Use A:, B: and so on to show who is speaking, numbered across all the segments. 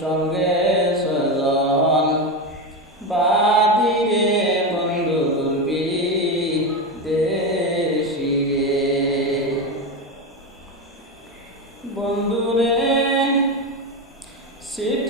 A: সঙ্গে সজন বাদিরে বন্ধু তুমি দেশি রে বন্ধুরে সিট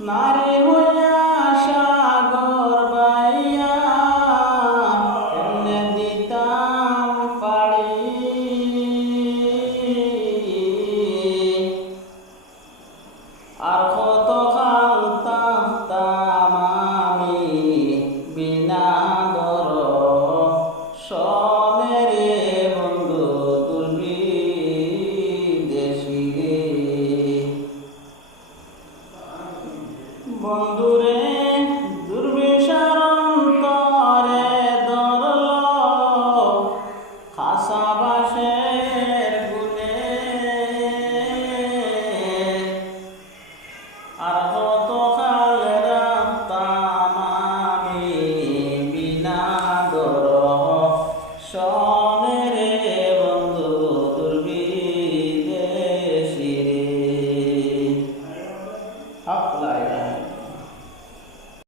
A: nada বন্ধুরে দুর্বিশরণ তরে ধরল খাসাবাসের গুণে। আর